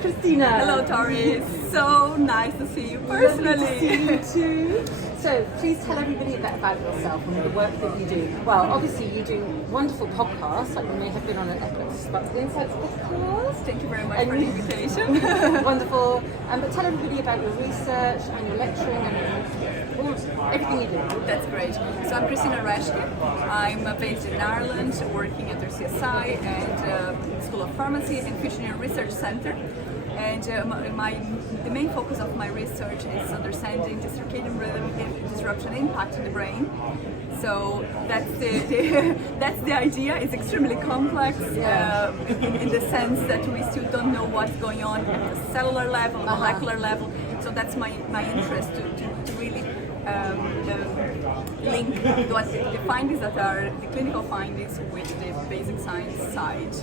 Cristina. Hello, Tori. So nice to see you personally. Lovely to see you too. So please tell everybody a bit about yourself and the work that you do. Well, obviously you do wonderful podcasts, like we may have been on an Equus Insights podcast. Thank you very much for the invitation. Wonderful. But tell everybody about your research and your lecturing and everything you do. That's great. So I'm Cristina Reschke. I'm based in Ireland, working at the CSI and School of Pharmacy and Functional Research Center. And the main focus of my research is understanding the circadian rhythm disruption impact in the brain. So that's the idea. It's extremely complex in the sense that we still don't know what's going on at the cellular level, molecular level. So that's my interest to really link the findings that are the clinical findings with the basic science side.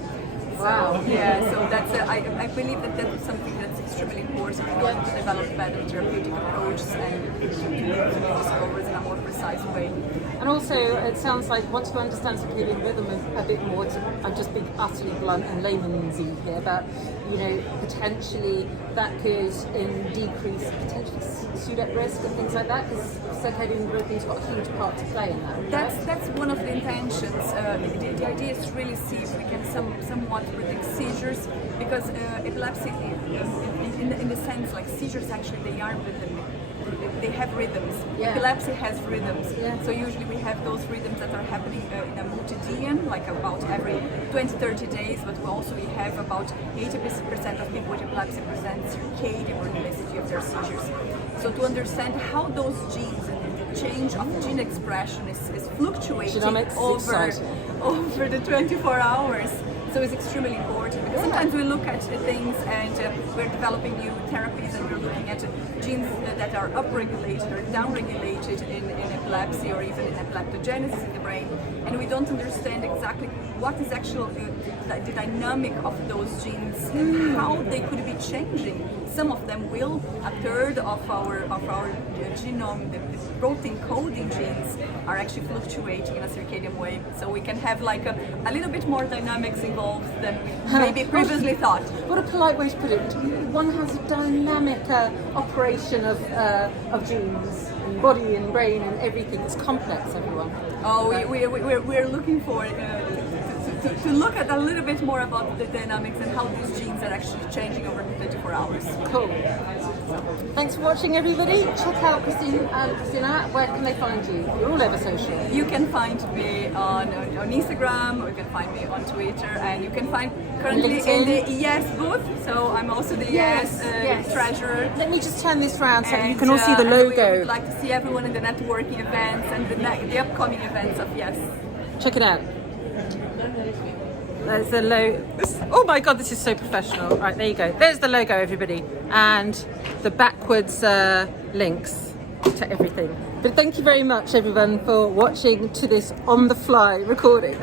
Wow. So, yeah, so that's I believe that that's something that's extremely important to develop better therapeutic approaches and to discoveries in a more precise way. And also, it sounds like once you understand circadian rhythm a bit more, I'm just being utterly blunt and layman's here, but potentially that could decrease potentially SUDEP risk and things like that, because circadian rhythm's got a huge part to play in that. Right? That's one of the intentions. The idea is to really see if we can somewhat predict seizures, because epilepsy, in the sense like seizures actually they are rhythmic. They have rhythms. Yeah. Epilepsy has rhythms. Yeah. So usually we have those rhythms that are happening in a multidian, like about every 20-30 days, but we have about 80% of people with epilepsy present circadian rhythmicity of their seizures. So to understand how those genes and the change of gene expression is fluctuating over the 24 hours. So it's extremely important, because sometimes we look at things and we're developing new therapies and we're looking at genes that are upregulated or downregulated in epilepsy or even in epileptogenesis in the brain, and we don't understand exactly what is actually the dynamic of those genes and how they could be changing. Some of them will, a third of our genome, the protein coding genes are actually fluctuating in a circadian way. So we can have like a little bit more dynamics involved than we maybe previously thought. What a polite way to put it. One has a dynamic operation of genes, and body and brain and everything. It's complex, everyone. Oh, we're looking for to look at a little bit more about the dynamics and how these genes are actually changing over 24 hours. Cool. Thanks for watching, everybody. Check out Cristina. Where can they find you? You're all over social. You can find me on Instagram, or you can find me on Twitter, and you can find currently in the EEC booth. So I'm also the EEC treasurer. Let me just turn this around so you can all see the logo. We would like to see everyone in the networking events and the upcoming events of EEC. Check it out. There's the logo. Oh my god, this is so professional. Right, there you go. There's the logo, everybody. And the backwards links to everything. But thank you very much, everyone, for watching to this on the fly recording.